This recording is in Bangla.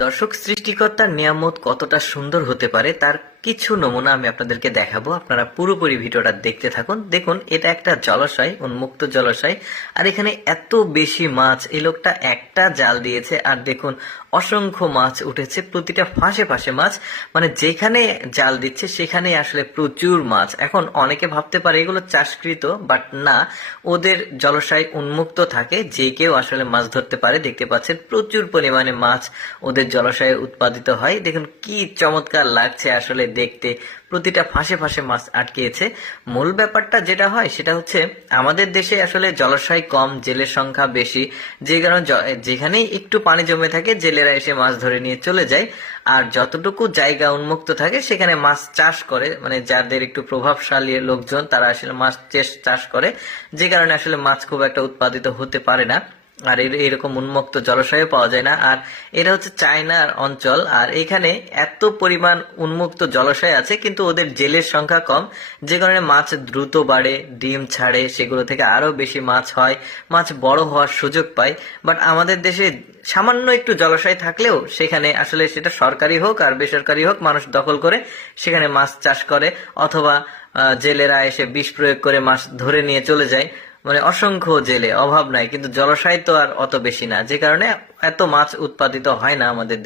দর্শক, সৃষ্টিকর্তার নিয়ামত কতটা সুন্দর হতে পারে তার কিছু নমুনা আমি আপনাদেরকে দেখাবো। আপনারা পুরোপুরি ভিডিওটা দেখতে থাকুন। দেখুন, এটা একটা জলাশয়, উন্মুক্ত জলাশয়, আর এখানে এত বেশি মাছ। এই লোকটা একটা জাল দিয়েছে আর দেখুন অসংখ্য মাছ উঠেছে, প্রতিটা ফাঁসে ফাঁসে মাছ। মানে যেখানে জাল দিচ্ছে সেখানে আসলে প্রচুর মাছ। এখন অনেকে ভাবতে পারে এগুলো চাষকৃত, বাট না, ওদের জলাশয় উন্মুক্ত থাকে, যে কেউ আসলে মাছ ধরতে পারে। দেখতে পাচ্ছেন প্রচুর পরিমাণে মাছ ওদের জলাশয়ে উৎপাদিত হয়। দেখুন কি চমৎকার লাগছে আসলে দেখতে, প্রতিটা ফাঁসে ফাঁসে মাছ আটকেছে। মূল ব্যাপারটা যেটা হয় সেটা হচ্ছে আমাদের দেশে আসলে জলাশয় কম, জেলের সংখ্যা বেশি, যে কারণে যেখানেই একটু পানি জমে থাকে জেলেরা এসে মাছ ধরে নিয়ে চলে যায়। আর যতটুকু জায়গা উন্মুক্ত থাকে সেখানে মাছ চাষ করে, মানে যাদের একটু প্রভাবশালী লোকজন তারা আসলে মাছ চাষ করে, যে কারণে আসলে মাছ খুব একটা উৎপাদিত হতে পারে না। আর এরকম উন্মুক্ত জলাশয়ে পাওয়া যায় না। আর এটা হচ্ছে চায়নার অঞ্চল, আর এখানে এত পরিমাণ উন্মুক্ত জলাশয় আছে কিন্তু ওদের জেলের সংখ্যা কম, যে কারণে মাছ দ্রুত বাড়ে, ডিম ছাড়ে, সেগুলো থেকে আরো বেশি মাছ হয়, মাছ বড় হওয়ার সুযোগ পায়। বাট আমাদের দেশে সামান্য একটু জলাশয় থাকলেও সেখানে আসলে সেটা সরকারি হোক আর বেসরকারি হোক, মানুষ দখল করে সেখানে মাছ চাষ করে, অথবা জেলেরা এসে বিষ প্রয়োগ করে মাছ ধরে নিয়ে চলে যায়। মানে অসংখ্য জেলে, অভাব নাই, কিন্তু জলাশয় তো আর অত বেশি না, যে কারণে এত মাছ উৎপাদিত হয় না আমাদের